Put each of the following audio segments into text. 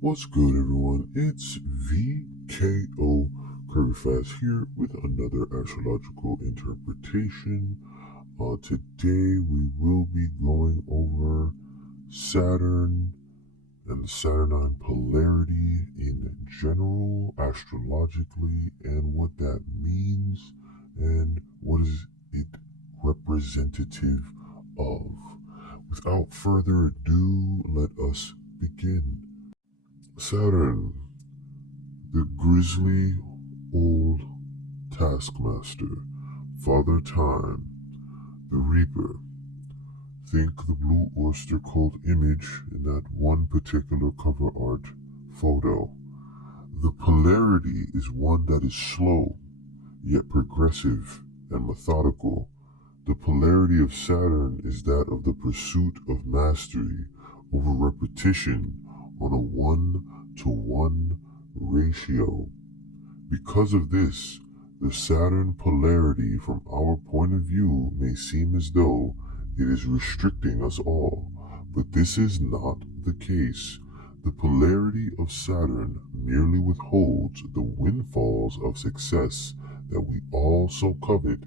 What's good, everyone? It's V.K.O Kurgaphas here with another astrological interpretation. Today we will be going over Saturn and the Saturnine polarity in general, astrologically, and what that means and what is it representative of. Without further ado, let us begin. Saturn, the grisly old taskmaster, Father Time, the Reaper. Think the blue oyster cult image in that one particular cover art photo. The polarity is one that is slow, yet progressive and methodical. The polarity of Saturn is that of the pursuit of mastery over repetition on a 1-to-1 ratio. Because of this, the Saturn polarity from our point of view may seem as though it is restricting us all, but this is not the case. The polarity of Saturn merely withholds the windfalls of success that we all so covet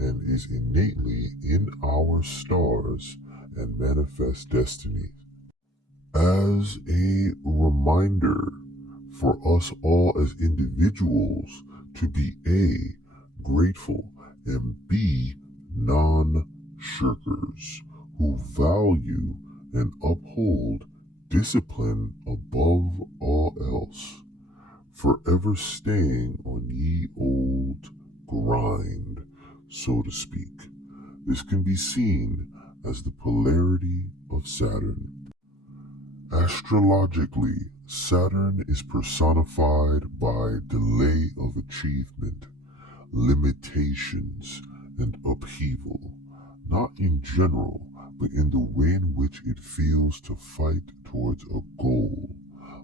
and is innately in our stars and manifest destinies. As a reminder for us all as individuals to be A, grateful, and B, non-shirkers who value and uphold discipline above all else, forever staying on ye old grind, so to speak. This can be seen as the polarity of Saturn. Astrologically, Saturn is personified by delay of achievement, limitations, and upheaval, not in general, but in the way in which it feels to fight towards a goal.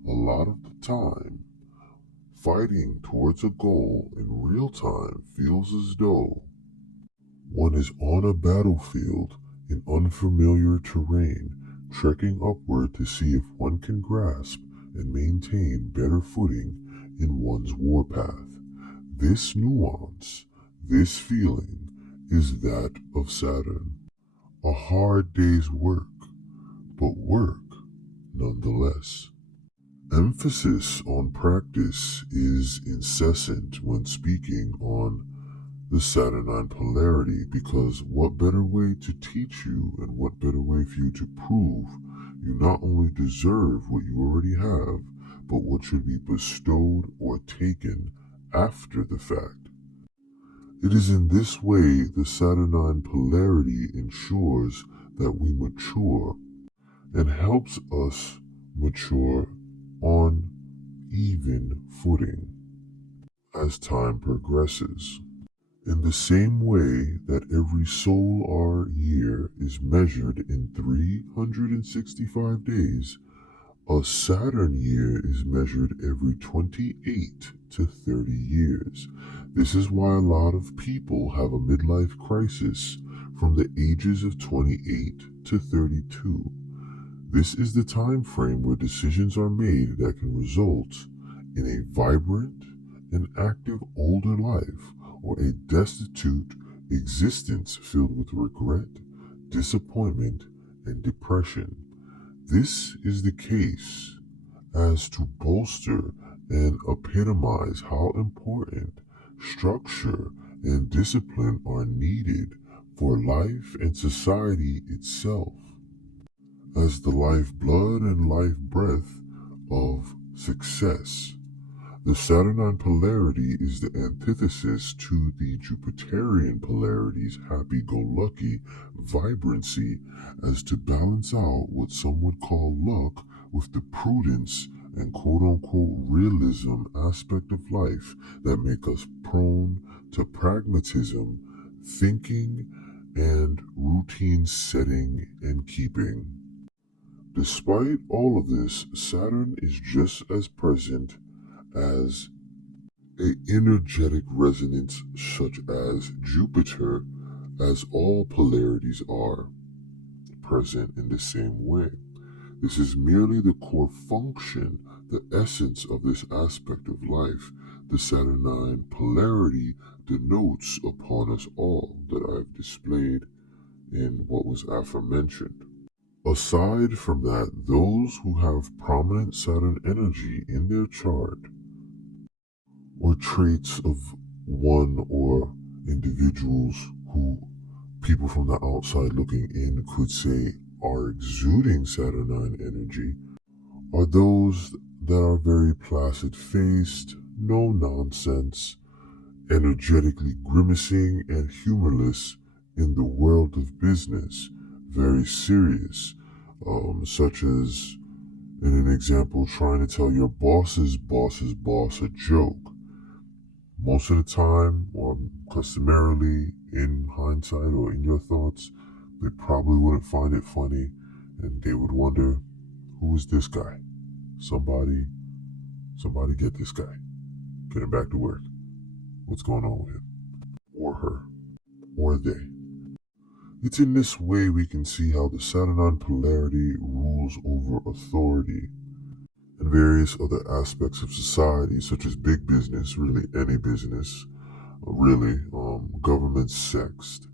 A lot of the time, fighting towards a goal in real time feels as though one is on a battlefield in unfamiliar terrain, trekking upward to see if one can grasp and maintain better footing in one's warpath. This nuance, this feeling, is that of Saturn. A hard day's work, but work nonetheless. Emphasis on practice is incessant when speaking on the Saturnine polarity, because what better way to teach you and what better way for you to prove you not only deserve what you already have, but what should be bestowed or taken after the fact. It is in this way the Saturnine polarity ensures that we mature and helps us mature on even footing as time progresses. In the same way that every solar year is measured in 365 days, a Saturn year is measured every 28 to 30 years. This is why a lot of people have a midlife crisis from the ages of 28 to 32. This is the time frame where decisions are made that can result in a vibrant and active older life, or a destitute existence filled with regret, disappointment, and depression. This is the case as to bolster and epitomize how important structure and discipline are needed for life and society itself, as the lifeblood and life breath of success. The Saturnine polarity is the antithesis to the Jupiterian polarity's happy-go-lucky vibrancy, as to balance out what some would call luck with the prudence and quote-unquote realism aspect of life that make us prone to pragmatism, thinking, and routine setting and keeping. Despite all of this, Saturn is just as present as a energetic resonance such as Jupiter, as all polarities are present in the same way. This is merely the core function the essence of this aspect of life, the Saturnine polarity denotes upon us all that I have displayed in what was aforementioned. Aside from that, those who have prominent Saturn energy in their chart, or traits of one or individuals who people from the outside looking in could say are exuding Saturnine energy, are those that are very placid-faced, no nonsense, energetically grimacing and humorless in the world of business, very serious, such as, in an example, trying to tell your boss's boss a joke. Most of the time, or customarily, in hindsight or in your thoughts, they probably wouldn't find it funny, and they would wonder, who is this guy? Somebody get this guy. Get him back to work. What's going on with him? Or her. Or they. It's in this way we can see how the Saturnine polarity rules over authority and various other aspects of society, such as big business, really any business, government sext,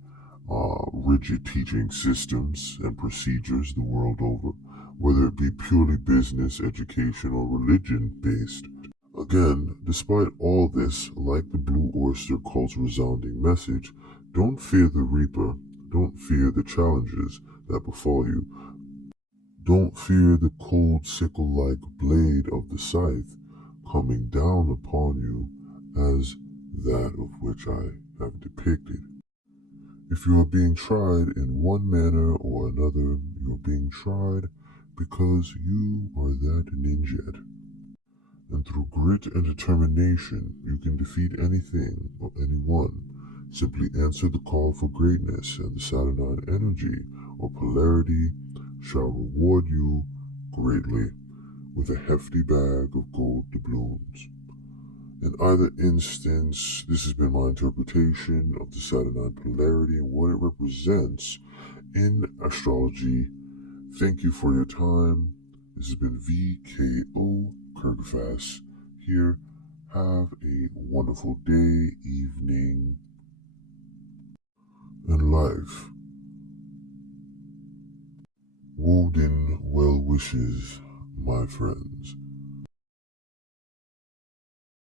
rigid teaching systems and procedures the world over, whether it be purely business, education, or religion-based. Again, despite all this, like the Blue Oyster Cult's resounding message, don't fear the reaper, don't fear the challenges that befall you. Don't fear the cold sickle-like blade of the scythe coming down upon you as that of which I have depicted. If you are being tried in one manner or another, you are being tried because you are that ninja. And through grit and determination, you can defeat anything or anyone. Simply answer the call for greatness, and the Saturnine energy or polarity shall reward you greatly with a hefty bag of gold doubloons. In either instance, this has been my interpretation of the Saturnine polarity and what it represents in astrology. Thank you for your time. This has been V.K.O Kurgaphas here. Have a wonderful day, evening, and life. Woden well wishes, my friends.